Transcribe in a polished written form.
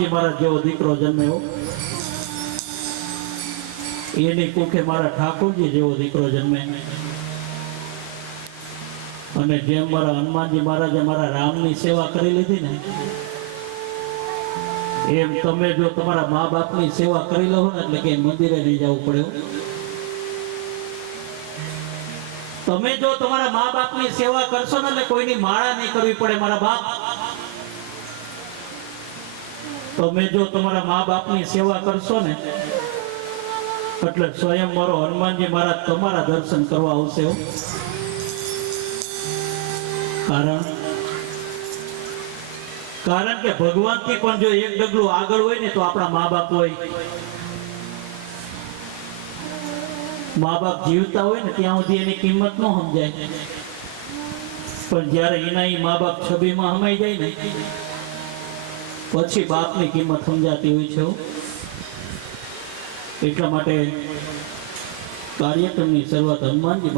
હનુમાનજી મહારાજ જેવો દીકરો જન્મ્યો, એની કુખે મારા ઠાકોરજી જેવો દીકરો જન્મે, અને જેમ મારા હનુમાનજી મહારાજે મારા રામની સેવા કરી લીધી ને, એમ તમે જો તમારા મા બાપની સેવા કરી લો ને, એટલે કે મંદિરે નહીં જવું પડે. તમે જો તમારા મા બાપની સેવા કરશો ને, એટલે કોઈની માળા નહીં કરવી પડે. મારા બાપ, તમે જો તમારા મા બાપની સેવા કરશો ને, એટલે સ્વયં મારો હનુમાનજી મહારાજ તમારા દર્શન કરવા આવશે. કારણ કે ભગવાનથી પણ જો એક ડગલું આગળ હોય ને, તો આપણા મા બાપ હોય. મા બાપ જીવતા હોય ને ત્યાં સુધી એની કિંમત ન સમજાય, પણ જ્યારે એના મા બાપ છબીમાં સમાઈ જાય ને, પછી બાપની કિંમત સમજાતી હોય છે. એટલા માટે કાર્યક્રમની શરૂઆત હનુમાનજી